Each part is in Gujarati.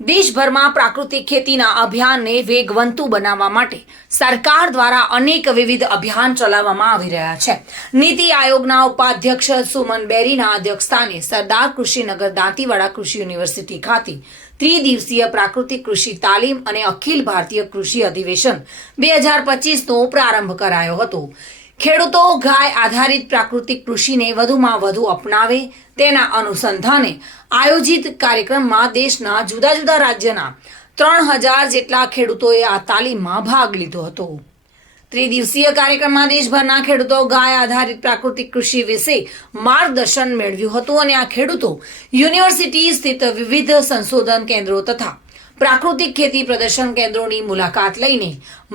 દેશભરમાં પ્રાકૃતિક ખેતીના અભિયાનને વેગવંતુ બનાવવા માટે સરકાર દ્વારા અનેક વિવિધ અભિયાન ચલાવવામાં આવી રહ્યા છે. નીતિ આયોગના ઉપાધ્યક્ષ સુમન બેરીના અધ્યક્ષસ્થાને સરદાર કૃષિનગર દાંતીવાડા કૃષિ યુનિવર્સિટી ખાતે ત્રિદિવસીય પ્રાકૃતિક કૃષિ તાલીમ અને અખિલ ભારતીય કૃષિ અધિવેશન 2025નો પ્રારંભ કરાયો હતો. ખેડૂતો ગાય આધારિત પ્રાકૃતિક કૃષિને વધુમાં વધુ અપનાવે તેના અનુસંધાને આયોજિત કાર્યક્રમમાં દેશના જુદા જુદા રાજ્યના 3000 જેટલા ખેડૂતોએ આ તાલીમમાં ભાગ લીધો હતો. ત્રિદિવસીય કાર્યક્રમમાં દેશભરના ખેડૂતો ગાય આધારિત પ્રાકૃતિક કૃષિ વિશે માર્ગદર્શન મેળવ્યું હતું અને આ ખેડૂતો યુનિવર્સિટી સ્થિત વિવિધ સંશોધન કેન્દ્રો તથા પ્રાકૃતિક ખેતી પ્રદર્શન કેન્દ્રોની મુલાકાત લઈને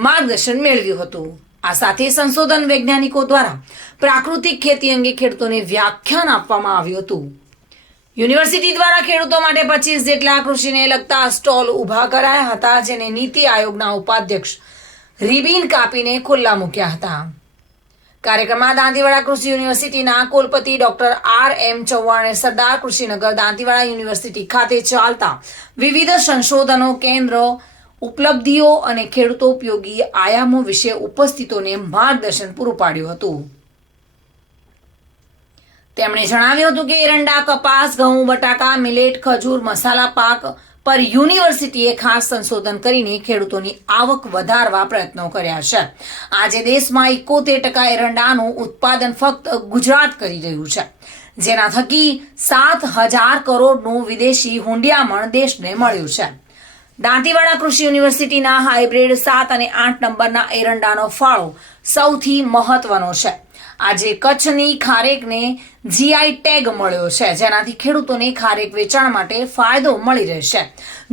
માર્ગદર્શન મેળવ્યું હતું. આ સાથે સંશોધન વૈજ્ઞાનિકો દ્વારા પ્રાકૃતિક ખેતી અંગે ખેડૂતોને વ્યાખ્યાન આપવામાં આવ્યું હતું. યુનિવર્સિટી દ્વારા ખેડૂતો માટે 25 જેટલા કૃષિને લગતા સ્ટોલ ઊભા કરાયા હતા, જેને નીતિ આયોગના ઉપાધ્યક્ષ રિબીન કાપીને ખુલ્લા મૂક્યા હતા. કાર્યક્રમમાં દાંતીવાડા કૃષિ યુનિવર્સિટીના કુલપતિ ડોક્ટર R.M. ચૌહાણે સરદાર કૃષિનગર દાંતીવાડા યુનિવર્સિટી ખાતે ચાલતા વિવિધ સંશોધનો કેન્દ્રો ઉપલબ્ધિઓ અને ખેડૂતો ઉપયોગી આયામો વિશે ઉપસ્થિતોને માર્ગદર્શન પૂરું પાડ્યું હતું. તેમણે જણાવ્યું હતું કે એરંડા, કપાસ, ઘઉં, બટાકા, મિલેટ, ખજૂર, મસાલા પાક પર યુનિવર્સિટીએ ખાસ સંશોધન કરીને ખેડૂતોની આવક વધારવા પ્રયત્નો કર્યા છે. આજે દેશમાં 71% એરંડાનું ઉત્પાદન ફક્ત ગુજરાત કરી રહ્યું છે, જેના થકી 7,000 કરોડનું વિદેશી હુંડિયામણ દેશને મળ્યું છે. દાંતીવાડા કૃષિ યુનિવર્સિટીના હાઇબ્રિડ 7 અને 8 નંબરના એરંડાનો ફાળો સૌથી મહત્વનો છે. આજે કચ્છની ખારેકને GI ટેગ મળ્યો છે, જેનાથી ખેડૂતોને ખારેક વેચાણ માટે ફાયદો મળી રહેશે.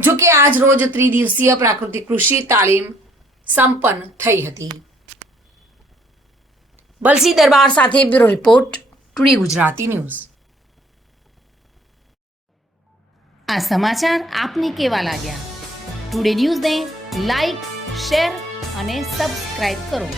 જો કે આજ રોજ ત્રિદિવસીય પ્રાકૃતિક કૃષિ તાલીમ સંપન્ન થઈ હતી. બલસી દરબાર સાથે bureau report, today Gujarati news. આ સમાચાર આપને કેવા લાગ્યા? ટુડે ન્યૂઝને લાઈક, શેર અને સબસ્ક્રાઇબ કરો.